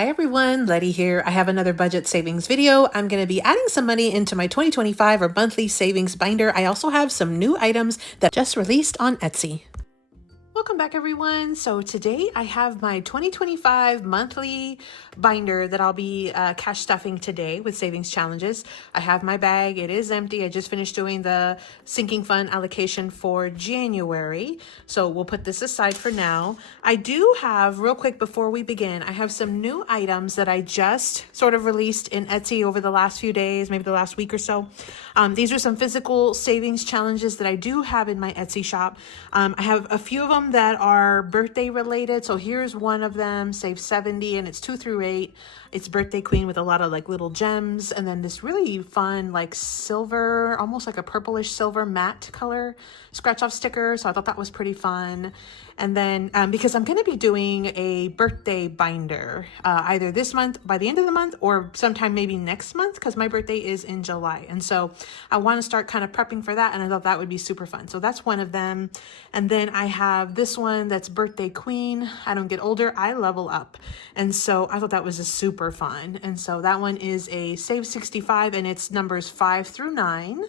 Hi everyone, Letty here. I have another budget savings video. I'm going to be adding some money into my 2025 or monthly savings binder. I also have some new items that just released on Etsy. Welcome back everyone. So today I have my 2025 monthly binder that I'll be cash stuffing today with savings challenges. I have my bag. It is empty. I just finished doing the sinking fund allocation for January. So we'll put this aside for now. I do have, real quick before we begin, I have some new items that I just sort of released in Etsy over the last few days, maybe the last week or so. These are some physical savings challenges that I do have in my Etsy shop. I have a few of them that are birthday related. So here's one of them, save 70, and it's 2 through 8. It's birthday queen with a lot of like little gems, and then this really fun like silver, almost like a purplish silver matte color scratch off sticker. So I thought that was pretty fun. And then because I'm going to be doing a birthday binder either this month, by the end of the month, or sometime maybe next month, because my birthday is in July. And so I want to start kind of prepping for that. And I thought that would be super fun. So that's one of them. And then I have this one that's birthday queen. I don't get older, I level up. And so I thought that was a super fun. And so that one is a save 65, and it's numbers 5 through 9.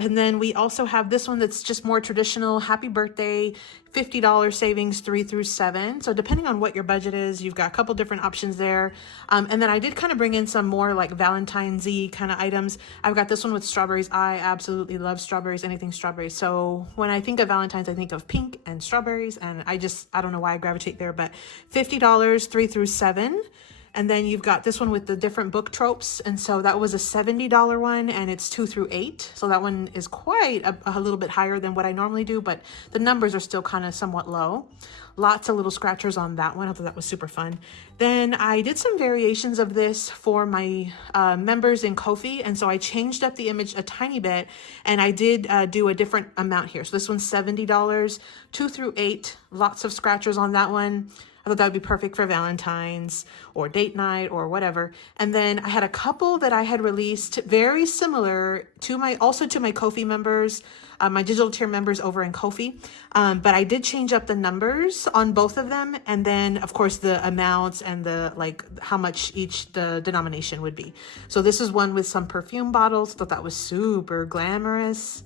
And then we also have this one that's just more traditional, happy birthday, $50 savings 3 through 7. So depending on what your budget is, you've got a couple different options there. And then I did kind of bring in some more like Valentine's-y kind of items. I've got this one with strawberries. I absolutely love strawberries, anything strawberries. So when I think of Valentine's, I think of pink and strawberries. And I don't know why I gravitate there, but $50, 3 through 7. And then you've got this one with the different book tropes. And so that was a $70 one, and it's 2 through 8. So that one is quite a little bit higher than what I normally do, but the numbers are still kind of somewhat low. Lots of little scratchers on that one. I thought that was super fun. Then I did some variations of this for my members in Ko-fi. And so I changed up the image a tiny bit, and I did do a different amount here. So this one's $70, 2 through 8, lots of scratchers on that one. I thought that would be perfect for Valentine's or date night or whatever. And then I had a couple that I had released very similar to my Ko-fi members, my digital tier members over in Ko-fi. But I did change up the numbers on both of them. And then of course the amounts and the like how much each the denomination would be. So this is one with some perfume bottles. Thought that was super glamorous.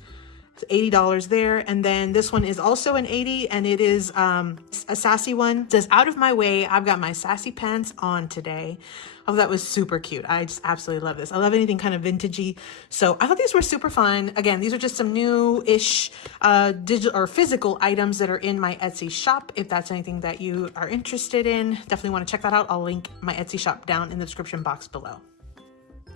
$80 there. And then this one is also an 80, and it is a sassy one. It says, out of my way, I've got my sassy pants on today. Oh, that was super cute. I just absolutely love this. I love anything kind of vintagey. So I thought these were super fun. Again, these are just some new-ish digital or physical items that are in my Etsy shop. If that's anything that you are interested in, definitely want to check that out. I'll link my Etsy shop down in the description box below.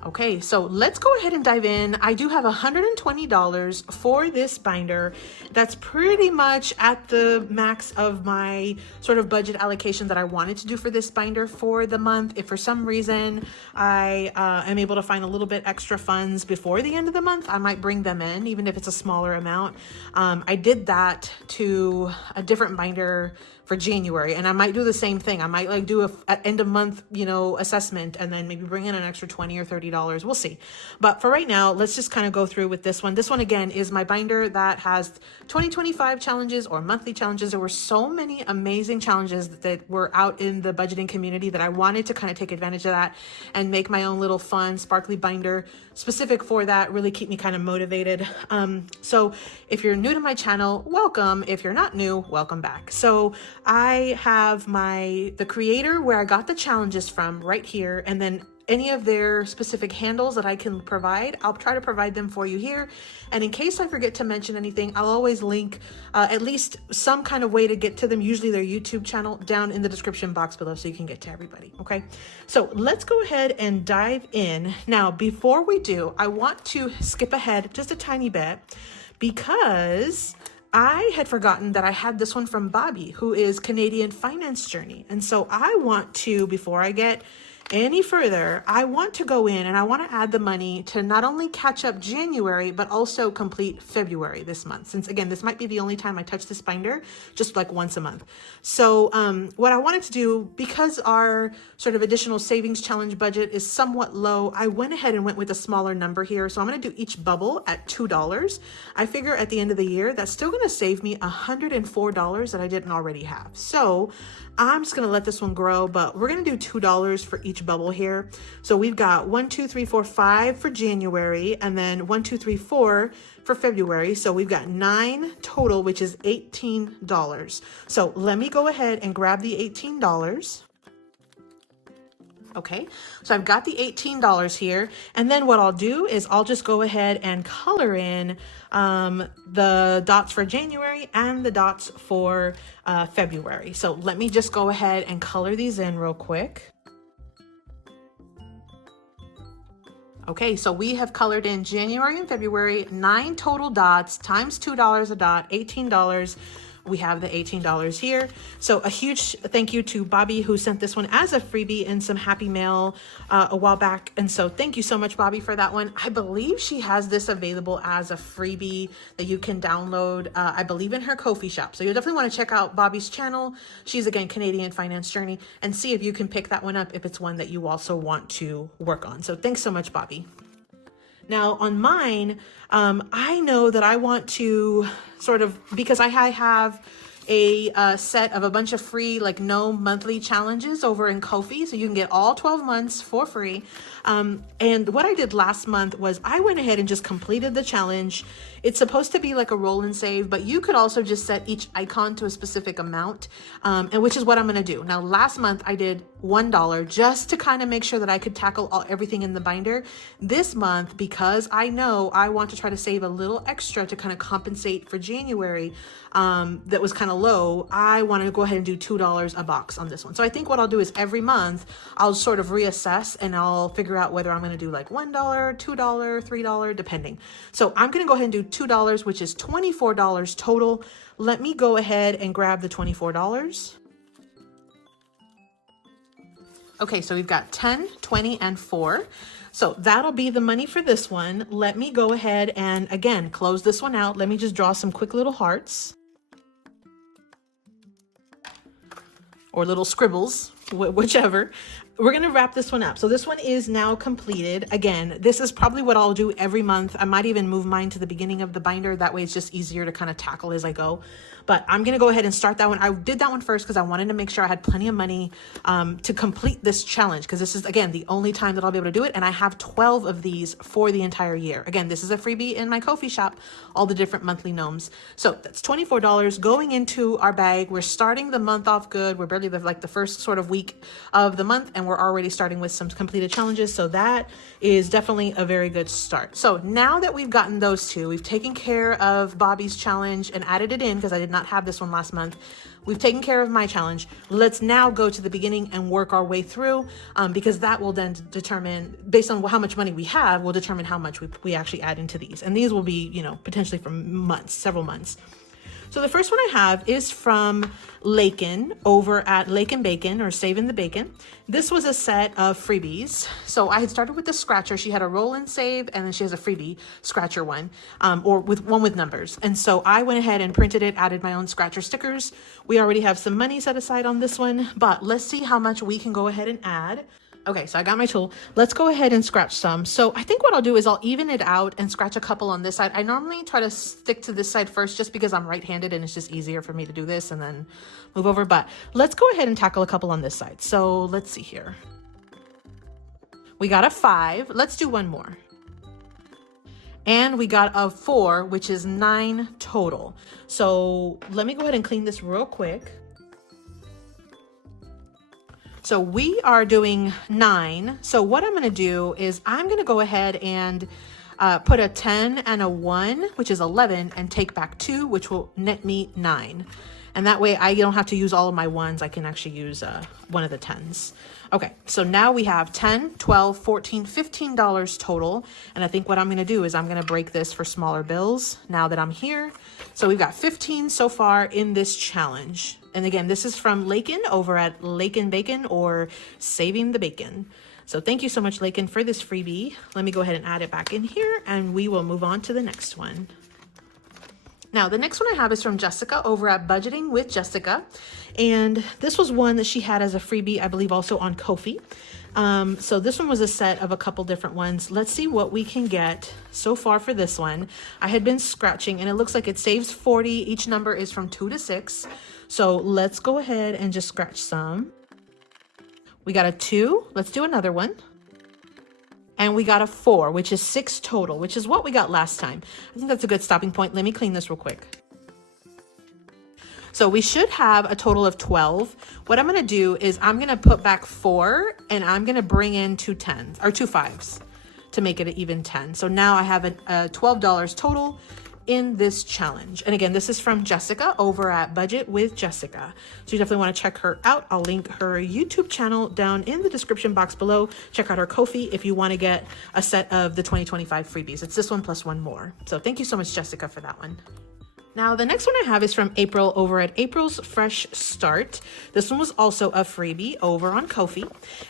Okay, so let's go ahead and dive in. I do have $120 for this binder. That's pretty much at the max of my sort of budget allocation that I wanted to do for this binder for the month. If for some reason I am able to find a little bit extra funds before the end of the month, I might bring them in, even if it's a smaller amount. I did that to a different binder for January, and I might do the same thing. I might like do a end of month, assessment, and then maybe bring in an extra $20 or $30. We'll see. But for right now, let's just kind of go through with this one. This one again is my binder that has 2025 challenges or monthly challenges. There were so many amazing challenges that were out in the budgeting community that I wanted to kind of take advantage of that and make my own little fun, sparkly binder specific for that, really keep me kind of motivated. So if you're new to my channel, welcome. If you're not new, welcome back. So I have the creator where I got the challenges from right here, and then any of their specific handles that I can provide, I'll try to provide them for you here. And in case I forget to mention anything, I'll always link at least some kind of way to get to them, usually their YouTube channel, down in the description box below so you can get to everybody, okay? So let's go ahead and dive in. Now, before we do, I want to skip ahead just a tiny bit because I had forgotten that I had this one from Bobby, who is Canadian Finance Journey. And so I want to, before I get any further, I want to go in and I want to add the money to not only catch up January, but also complete February this month. Since again, this might be the only time I touch this binder, just like once a month. So what I wanted to do, because our sort of additional savings challenge budget is somewhat low, I went ahead and went with a smaller number here. So I'm going to do each bubble at $2. I figure at the end of the year, that's still going to save me $104 that I didn't already have. So I'm just going to let this one grow, but we're going to do $2 for each bubble here. So we've got 1, 2, 3, 4, 5 for January, and then 1, 2, 3, 4 for February. So we've got 9 total, which is $18. So let me go ahead and grab the $18. Okay, so I've got the $18 here, and then what I'll do is I'll just go ahead and color in the dots for January and the dots for February. So let me just go ahead and color these in real quick. Okay, so we have colored in January and February, 9 total dots times $2 a dot, $18. We have the $18 here. So a huge thank you to Bobby, who sent this one as a freebie in some happy mail a while back. And so thank you so much, Bobby, for that one. I believe she has this available as a freebie that you can download, I believe in her Ko-fi shop. So you'll definitely want to check out Bobby's channel. She's again, Canadian Finance Journey, and see if you can pick that one up if it's one that you also want to work on. So thanks so much, Bobby. Now on mine, I know that I want to sort of, because I have a set of a bunch of free, like no monthly challenges over in Ko-fi. So you can get all 12 months for free. And what I did last month was I went ahead and just completed the challenge. It's supposed to be like a roll and save, but you could also just set each icon to a specific amount, and which is what I'm going to do. Now, last month I did $1 just to kind of make sure that I could tackle everything in the binder. This month, because I know I want to try to save a little extra to kind of compensate for January, that was kind of low, I want to go ahead and do $2 a box on this one. So I think what I'll do is every month I'll sort of reassess and I'll figure out whether I'm going to do like $1, $2, $3, depending. So I'm going to go ahead and do $2, which is $24 total. Let me go ahead and grab the $24. Okay, so we've got 10, 20, and 4. So that'll be the money for this one. Let me go ahead and again, close this one out. Let me just draw some quick little hearts or little scribbles, whichever. We're going to wrap this one up. So this one is now completed. Again, this is probably what I'll do every month. I might even move mine to the beginning of the binder. That way it's just easier to kind of tackle as I go. But I'm going to go ahead and start that one. I did that one first because I wanted to make sure I had plenty of money to complete this challenge, because this is, again, the only time that I'll be able to do it. And I have 12 of these for the entire year. Again, this is a freebie in my Ko-fi shop, all the different monthly gnomes. So that's $24 going into our bag. We're starting the month off good. We're barely like the first sort of week of the month, and we're already starting with some completed challenges. So that is definitely a very good start. So now that we've gotten those two, we've taken care of Bobby's challenge and added it in because I did not have this one last month. We've taken care of my challenge. Let's now go to the beginning and work our way through, because that will then determine, based on how much money we have, will determine how much we actually add into these. And these will be, you know, potentially for months, several months. So the first one I have is from Laken over at Laken Bakon, or Saving the Bacon. This was a set of freebies. So I had started with the scratcher. She had a roll and save, and then she has a freebie scratcher one, or with one with numbers. And so I went ahead and printed it, added my own scratcher stickers. We already have some money set aside on this one, but let's see how much we can go ahead and add. Okay, so I got my tool. Let's go ahead and scratch some. So I think what I'll do is I'll even it out and scratch a couple on this side. I normally try to stick to this side first just because I'm right-handed and it's just easier for me to do this and then move over. But let's go ahead and tackle a couple on this side. So let's see here. We got a 5. Let's do one more. And we got a 4, which is 9 total. So let me go ahead and clean this real quick. So we are doing 9. So what I'm going to do is I'm going to go ahead and put a 10 and a 1, which is 11, and take back 2, which will net me 9. And that way I don't have to use all of my 1s. I can actually use one of the 10s. Okay, so now we have 10, 12, 14, $15 total. And I think what I'm going to do is I'm going to break this for smaller bills now that I'm here. So we've got 15 so far in this challenge. And again, this is from Laken over at Laken Bakon or Saving the Bacon. So thank you so much, Laken, for this freebie. Let me go ahead and add it back in here and we will move on to the next one. Now, the next one I have is from Jessica over at Budgeting with Jessica. And this was one that she had as a freebie, I believe also on Ko-fi. So this one was a set of a couple different ones. Let's see what we can get so far for this one. I had been scratching and it looks like it saves 40. Each number is from 2 to 6. So let's go ahead and just scratch some. We got a 2. Let's do another one. And we got a 4, which is 6 total, which is what we got last time. I think that's a good stopping point. Let me clean this real quick. So we should have a total of 12. What I'm going to do is I'm going to put back 4 and I'm going to bring in 2 10s or 2 5s to make it an even 10. So now I have a $12 total in this challenge. And again, this is from Jessica over at Budget with Jessica. So you definitely want to check her out. I'll link her YouTube channel down in the description box below. Check out her Ko-fi if you want to get a set of the 2025 freebies. It's this one plus one more. So thank you so much, Jessica, for that one. Now, the next one I have is from April over at April's Fresh Start. This one was also a freebie over on Ko-fi.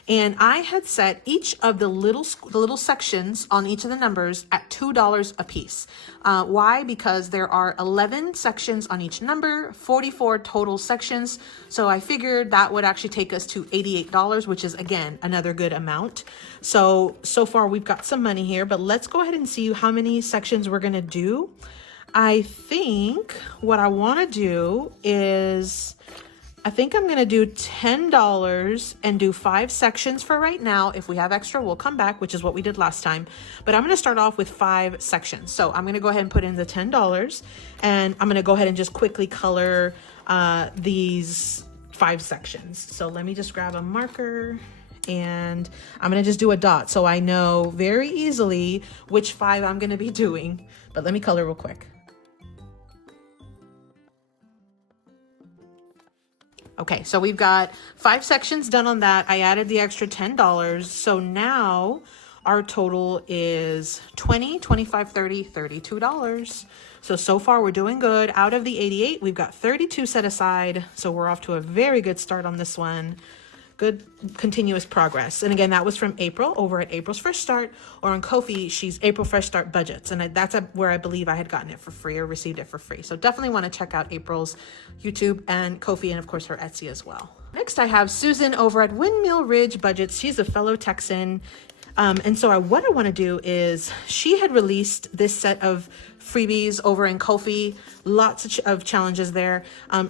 And I had set each of the little sections on each of the numbers at $2 a piece. Why? Because there are 11 sections on each number, 44 total sections. So I figured that would actually take us to $88, which is, again, another good amount. So far we've got some money here, but let's go ahead and see how many sections we're going to do. I think what I want to do is, I think I'm going to do $10 and do 5 sections for right now. If we have extra, we'll come back, which is what we did last time. But I'm going to start off with 5 sections. So I'm going to go ahead and put in the $10 and I'm going to go ahead and just quickly color these 5 sections. So let me just grab a marker and I'm going to just do a dot so I know very easily which 5 I'm going to be doing. But let me color real quick. Okay, so we've got 5 sections done on that. I added the extra $10. So now our total is $20, $25, $30, $32. So far we're doing good. Out of the 88, we've got 32 set aside. So we're off to a very good start on this one. Good continuous progress. And again, that was from April over at April's Fresh Start, or on Ko-fi, she's April Fresh Start Budgets. And that's where I believe I had gotten it for free or received it for free. So definitely want to check out April's YouTube and Ko-fi and of course her Etsy as well. Next, I have Susan over at WindmillRidgeBudgets. She's a fellow Texan. And so what I want to do is, she had released this set of freebies over in Ko-fi, lots of challenges there.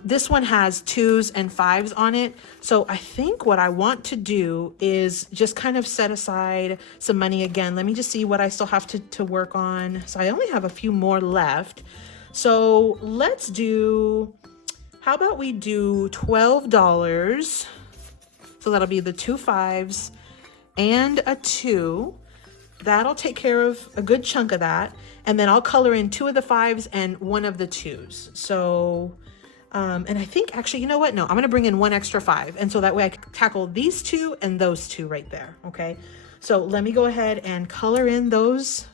This one has 2s and 5s on it. So I think what I want to do is just kind of set aside some money again. Let me just see what I still have to work on. So I only have a few more left. So let's do, how about we do $12? So that'll be the 2 5s and a 2. That'll take care of a good chunk of that. And then I'll color in 2 of the 5s and 1 of the 2s. So, and I think actually, you know what? No, I'm going to bring in 1 extra 5. And so that way I can tackle these 2 and those 2 right there. Okay. So let me go ahead and color in those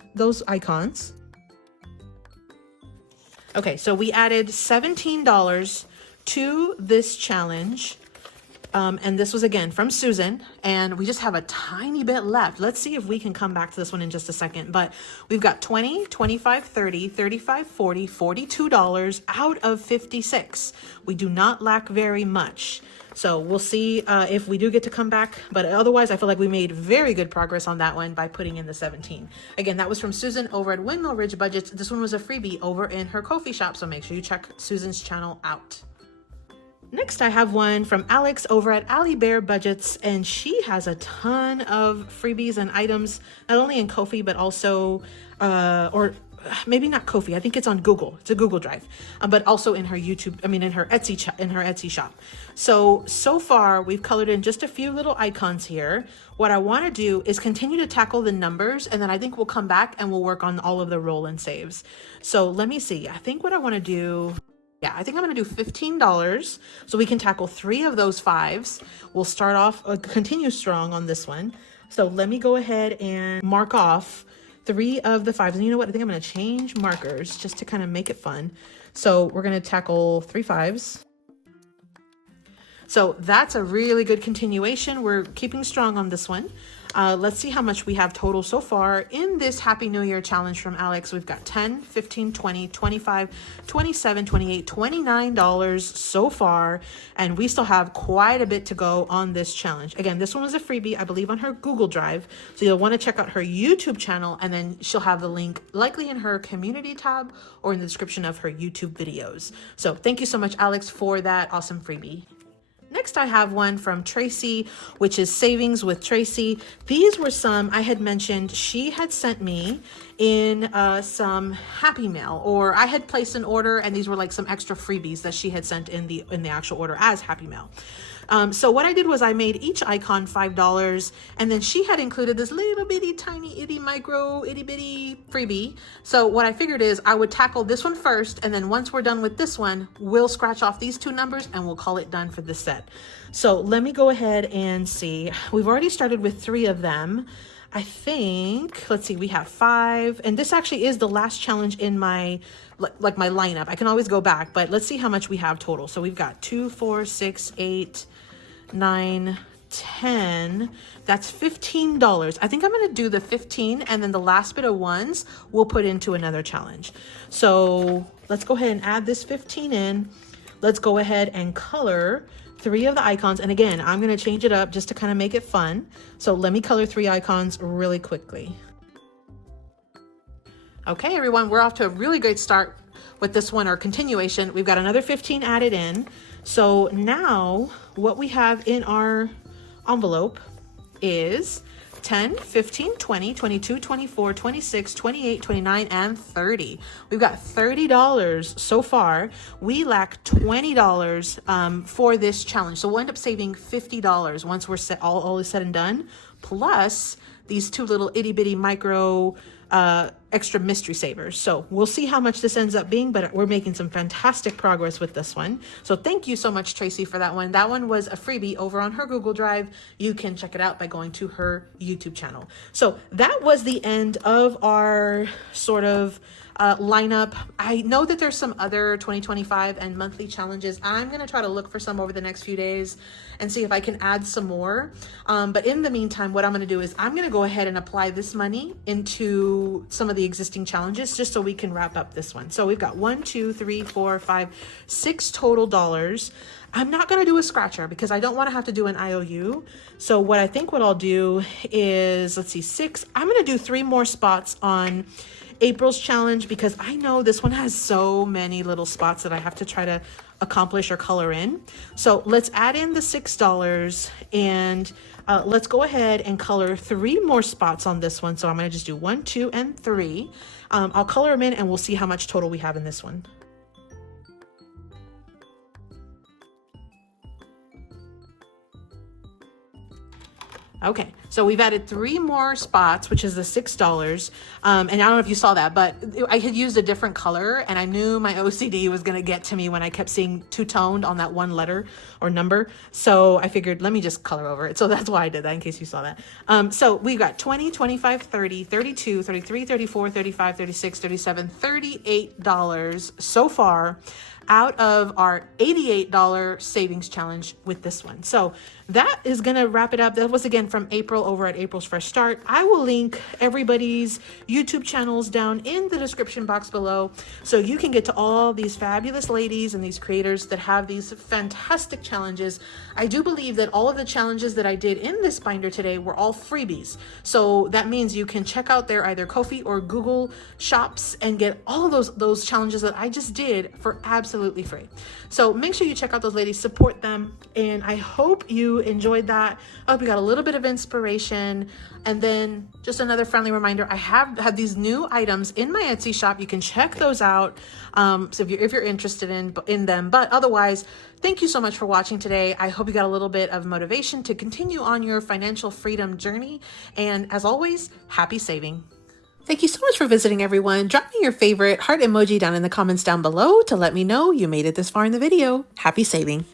icons. Okay. So we added $17 to this challenge. And this was again from Susan, and we just have a tiny bit left. Let's see if we can come back to this one in just a second. But we've got $20, $25, $30, $35, $40, $42 out of 56. We do not lack very much. So we'll see if we do get to come back. But otherwise, I feel like we made very good progress on that one by putting in the 17. Again, that was from Susan over at Windmill Ridge Budgets. This one was a freebie over in her Ko-fi shop. So make sure you check Susan's channel out. Next, I have one from Alex over at Alibear Budgets, and she has a ton of freebies and items, not only in Ko-fi, but also, or maybe not Ko-fi. I think it's on Google. It's a Google Drive, but also in her YouTube. I mean, in her Etsy shop. So far we've colored in just a few little icons here. What I want to do is continue to tackle the numbers, and then I think we'll come back and we'll work on all of the roll and saves. So let me see. I think what I want to do. Yeah, I think I'm going to do $15 so we can tackle 3 of those 5s. We'll start off, continue strong on this one. So let me go ahead and mark off 3 of the 5s. And you know what? I think I'm going to change markers just to kind of make it fun. So we're going to tackle 3 5s. So that's a really good continuation. We're keeping strong on this one. Let's see how much we have total so far in this Happy New Year challenge from Alex. We've got 10, 15, 20, 25, 27, 28, $29 so far. And we still have quite a bit to go on this challenge. Again, this one was a freebie, I believe, on her Google Drive. So you'll want to check out her YouTube channel, and then she'll have the link likely in her community tab or in the description of her YouTube videos. So thank you so much, Alex, for that awesome freebie. Next, I have one from Traci, which is Savings with Traci. These were some I had mentioned she had sent me in some Happy Mail, or I had placed an order, and these were like some extra freebies that she had sent in the actual order as Happy Mail. So what I did was I made each icon $5, and then she had included this little bitty tiny itty micro itty bitty freebie. So what I figured is I would tackle this one first, and then once we're done with this one, we'll scratch off these two numbers and we'll call it done for this set. So let me go ahead and see. We've already started with 3 of them. I think, let's see, we have 5, and this actually is the last challenge in my like my lineup. I can always go back, but let's see how much we have total. So we've got 2, 4, 6, 8, 9, 10. That's $15. I think I'm going to do the 15, and then the last bit of ones we'll put into another challenge. So let's go ahead and add this 15 in. Let's go ahead and color 3 of the icons. And again, I'm going to change it up just to kind of make it fun. So let me color 3 icons really quickly. Okay, everyone, we're off to a really great start with this one, or continuation. We've got another 15 added in. So now what we have in our envelope is 10, 15, 20, 22, 24, 26, 28, 29, and 30. We've got $30 so far. We lack $20 for this challenge. So we'll end up saving $50 once we're all is said and done, plus these 2 little itty bitty micro extra mystery savers. So we'll see how much this ends up being, but we're making some fantastic progress with this one. So thank you so much, Traci, for that one. That one was a freebie over on her Google Drive. You can check it out by going to her YouTube channel. So that was the end of our sort of lineup. I know that there's some other 2025 and monthly challenges. I'm going to try to look for some over the next few days and see if I can add some more. But in the meantime, what I'm going to do is I'm going to go ahead and apply this money into some of the existing challenges just so we can wrap up this one. So we've got 1, 2, 3, 4, 5, 6 total dollars. I'm not going to do a scratcher because I don't want to have to do an IOU. So what I think what I'll do is, let's see, 6. I'm going to do 3 more spots on April's challenge because I know this one has so many little spots that I have to try to accomplish or color in. So let's add in the $6 and let's go ahead and color 3 more spots on this one. So I'm going to just do 1, 2, and 3. I'll color them in and we'll see how much total we have in this one. Okay, so we've added 3 more spots, which is the $6. And I don't know if you saw that, but I had used a different color and I knew my OCD was gonna get to me when I kept seeing two-toned on that one letter or number. So I figured, let me just color over it. So that's why I did that, in case you saw that. So we've got 20, 25, 30, 32, 33, 34, 35, 36, 37, $38 so far out of our $88 savings challenge with this one. So that is going to wrap it up. That was again from April over at April's Fresh Start. I will link everybody's YouTube channels down in the description box below so you can get to all these fabulous ladies and these creators that have these fantastic challenges. I do believe that all of the challenges that I did in this binder today were all freebies. So that means you can check out their either Ko-fi or Google shops and get all of those challenges that I just did for absolutely free. So make sure you check out those ladies, support them, and I hope you enjoyed that. I hope you got a little bit of inspiration. And then just another friendly reminder, I have had these new items in my Etsy shop. You can check those out so if you're interested in them. But otherwise, thank you so much for watching today. I hope you got a little bit of motivation to continue on your financial freedom journey. And as always, happy saving. Thank you so much for visiting, everyone. Drop me your favorite heart emoji down in the comments down below to let me know you made it this far in the video. Happy saving.